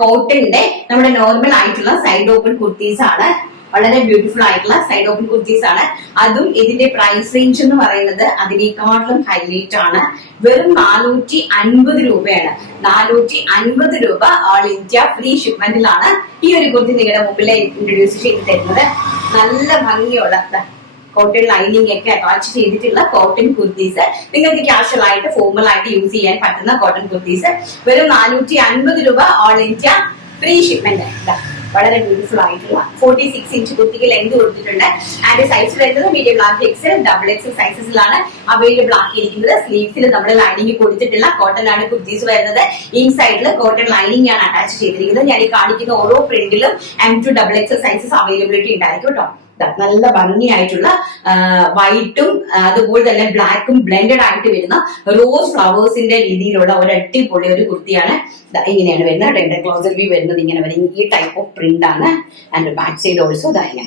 കോട്ടന്റെ നമ്മുടെ നോർമൽ ആയിട്ടുള്ള side open kurtis ആണ്. വളരെ ബ്യൂട്ടിഫുൾ ആയിട്ടുള്ള സൈഡ് ഓപ്പൺ കുർത്തീസ് ആണ്. അതും ഇതിന്റെ പ്രൈസ് റേഞ്ച് എന്ന് പറയുന്നത് അതിനേക്കാളും ഹൈലൈറ്റ് ആണ്. വെറും 450 രൂപയാണ്. 450 രൂപ ഓൾ ഇന്ത്യ ഫ്രീ ഷിപ്മെന്റിലാണ് ഈ ഒരു കുർത്തി നിങ്ങളുടെ മുമ്പിൽ ഇൻട്രൊഡ്യൂസ് ചെയ്ത് തരുന്നത്. നല്ല ഭംഗിയുള്ള കോട്ടൺ ലൈനിങ് ഒക്കെ അറ്റാച്ച് ചെയ്തിട്ടുള്ള കോട്ടൺ കുർത്തീസ്, നിങ്ങൾക്ക് കാഷ്വൽ ആയിട്ട് ഫോർമൽ ആയിട്ട് യൂസ് ചെയ്യാൻ പറ്റുന്ന കോട്ടൺ കുർത്തീസ്. വെറും 450 രൂപ ഓൾ ഇന്ത്യ ഫ്രീ ഷിപ്മെന്റ്. വളരെ ബ്യൂട്ടിഫുൾ ആയിട്ടുള്ള 46 ഇഞ്ച് കുർത്തിക്ക് ലെങ്ത് കൊടുത്തിട്ടുണ്ട്. ആൻഡ് സൈസ് വരുന്നത് medium, large, XL, double XL സൈസസിലാണ് അവൈലബിൾ ആക്കിയിരിക്കുന്നത്. സ്ലീവ്സിൽ നമ്മൾ ലൈനിങ് കൊടുത്തിട്ടുള്ള കോട്ടൺ ആണ് കുർത്തീസ് വരുന്നത്. ഇൻസൈഡിൽ കോട്ടൺ ലൈനിങ് ആണ് അറ്റാച്ച് ചെയ്തിരിക്കുന്നത്. ഞാൻ ഈ കാണിക്കുന്ന ഓരോ പ്രിന്റിലും M2 double XL sizes availability ഉണ്ടായിരിക്കും കേട്ടോ. നല്ല ഭംഗിയായിട്ടുള്ള വൈറ്റും അതുപോലെ തന്നെ ബ്ലാക്കും ബ്ലെൻഡഡ് ആയിട്ട് വരുന്ന റോസ് ഫ്ലവേഴ്സിന്റെ രീതിയിലുള്ള ഒരു അടിപൊളി ഒരു കുർത്തിയാണ്. ഇങ്ങനെയാണ് വരുന്നത്. ക്ലോസർ വ്യൂ വരുന്നത് ഇങ്ങനെ വരും. ഈ ടൈപ്പ് ഓഫ് പ്രിന്റ് ആണ്. ആൻഡ് ബാക്ക് സൈഡ് ഓൾസോ ഇങ്ങനെ.